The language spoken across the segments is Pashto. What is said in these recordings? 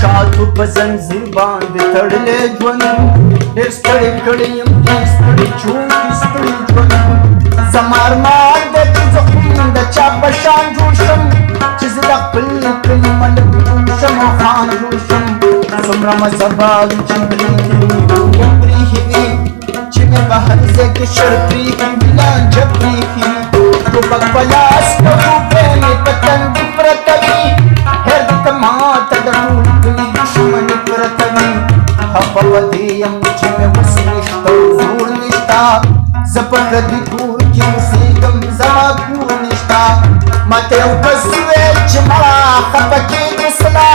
شاتو په زنځیر باندې تړلې ژوند ډېر ستړی کړی یم ډېر ستړی چونکې ستړی ژوند زما ارمان دی چې زه خو د چا په شان جوړ شم چې زه د خپل کلي ملک جوړ شم او خان جوړ شم څومره مزه به وي چې مې پرېښې وي چې مې په هر ځای کې شر پرېښې وي لانجه پرېښې وي ټوپک په لاس په روپۍ مې په تندي پرته وي هېر که ماته د ټول کلي دښمني پرته وي خفه په دې یم چې مې وس نشته زور نشته زه په پردي کور کې اوسېږم زما کور نشته ماته یو کس وویل چې مړه خفه کېږې سلا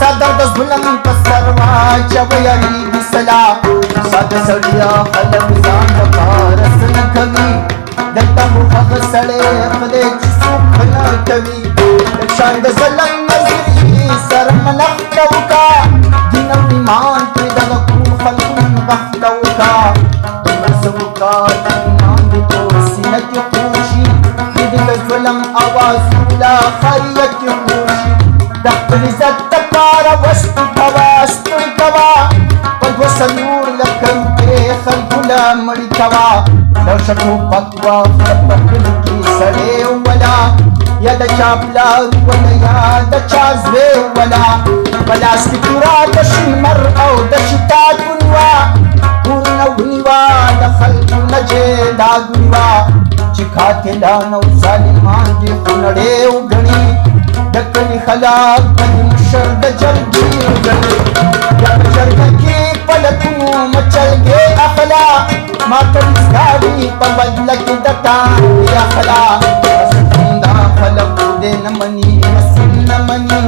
ساده د ظلم په سر واچوه یارېږي سلا ساده سړیه خلک ځان لپاره څه نه کوي دلته خو هغه سړی خدای چې څوک ښه نه کوي لږ شان د ظلم نظري سره منښته وکړه دین او ایمان پرې دغه کور خلکو نغښته وکړه دومره څه وکړه چې ایمان دې په سینه کې خور شي چې د ظلم اوازونه خیه کې خور شي د خپل عزت دپاره وسپي کوه ستړي کوه په دوه څلور لکه روپۍ خلکو له مړي کوه شه ټوپک واخله په کلي کې سړی ووله یا د چا پلار ووله یا د چا زوی ووله په لاس کې توره د شین لمر او د شتاد ونیوه کورونه ونیوه د خلکو نه جیداد ونیوه چې قاتلان او ظالمان دې خو نړۍ وګڼي د کلي خلک به دې مشر د جرګې وګڼي یا په جرګه کې پلټونو مچلګې اخله ما ته رښتیا په بدله کې د ټانګې اخله دا خلک خو دې نه مني رسول نه مني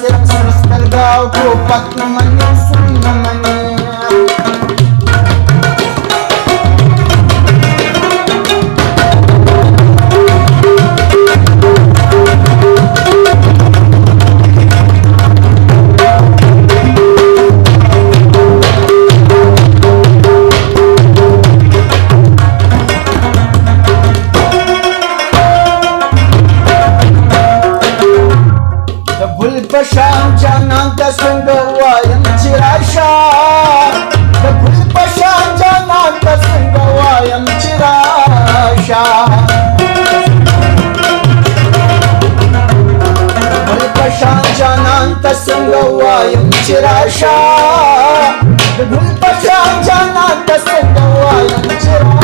صرف سره سترګه او ټوپک نه مني اصول نه مني پشان جانان ته څنګه وایم چې راشه د ګل پشان جانان ته څنګه وایم چې راشه ګل پشان جانان ته څنګه وایم چې راشه د ګل پشان جانان ته څنګه وایم چې راشه